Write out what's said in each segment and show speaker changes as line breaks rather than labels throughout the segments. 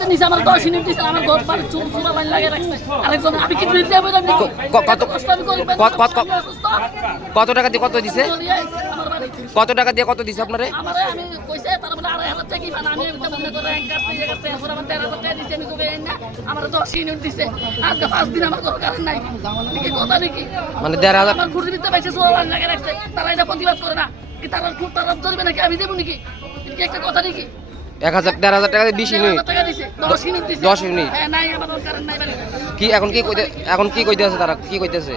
নিচে আমার দশ মিনিট দিছে আমার ঘর বাড়ি চুল চুলা লাইন লাগিয়ে রাখছে। আরেকজন আমি কি বিল দেবো না
ক- ক- কত
কষ্ট আমি করি
কত- কত- কত- কত টাকা দিয়ে কত দিছে? কত টাকা দিয়ে কত দিছে আপনারে?
আমারে আমি কইছে তার আড়াই হাজার টাকা কি পান আমি এটা মনে করে এক কাছে এক কাছে এরপর আমার তেরো হাজার টাকা দিছে আমি তোকে না। আমার দশ ইউনিট দিছে। আজকে পাঁচ দিন আমার কোনো কারণ নাই। কি কথা নাকি
মানে দেড় হাজার
আমার ঘুরে দিতে লাগে রাখছে। তারা এটা প্রতিবাদ করে না। কি তারা খুব তারা ধরবে নাকি? আমি দেবো নাকি? কি একটা কথা নাকি
এক হাজার দেড় হাজার টাকা বিশ ইউনিট
দশ ইউনিট দিছে।
দশ ইউনিট।
হ্যাঁ
কি এখন কি কইতে এখন কি কইতেছে তারা? কি কইতেছে?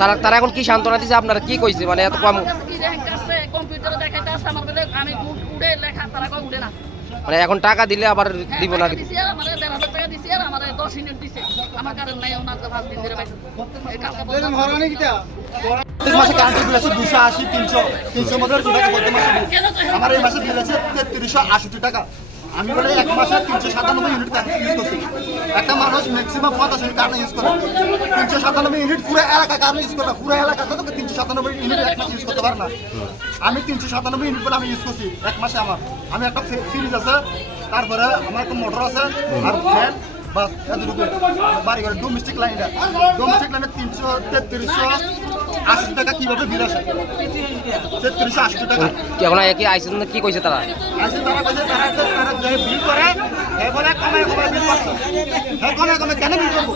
তারা তারা এখন কি সান্ত্বনা দিছে? আপনারা কি কইছে? মানে এত কম
আছে, আছে।
মানে এখন টাকা দিলে আবার
হ্যাঁ,
দিব না।
টাকা দিছে আর আমারে দেড় হাজার টাকা দিছে আর আমারে দশ
আছে আশি তিনশো তিনশো মধ্যে আমার এই মাসে বিল আছে তেত্রিশশো আশি টাকা। আমি বলে এক মাসে তিনশো সাতানব্বই ইউনিট কারেন্ট ইউজ করছি। একটা মানুষ ম্যাক্সিমাম পঞ্চাশ ইউনিট কারেন্ট ইউজ করে। তিনশো সাতানব্বই ইউনিট পুরো এলাকা কারেন্ট ইউজ করে পুরো এলাকাতে তো তিনশো সাতানব্বই ইউনিট এক মাসে ইউজ করতে পারে না। আমি তিনশো সাতানব্বই ইউনিট বলে আমি ইউজ করছি, এক মাসে আমার। আমি একটা ফ্রিজ আছে, তারপরে আমার একটা মোটর আছে, আর ফ্যান বাস এতটুকু বাড়ি ঘরে ডোমেস্টিক লাইনটা ডোমেস্টিক লাইনে তিনশো তেত্রিশশো আশি টাকা কীভাবে বিল আসে? তেত্রিশশো আশি টাকা।
এখন কি আইসেন কি কইছে তারা?
আসে তারা কাছে তারা তারা বিল করে এ কমে কমে বিল হ্যাঁ কমে কমে কেন বিল করব?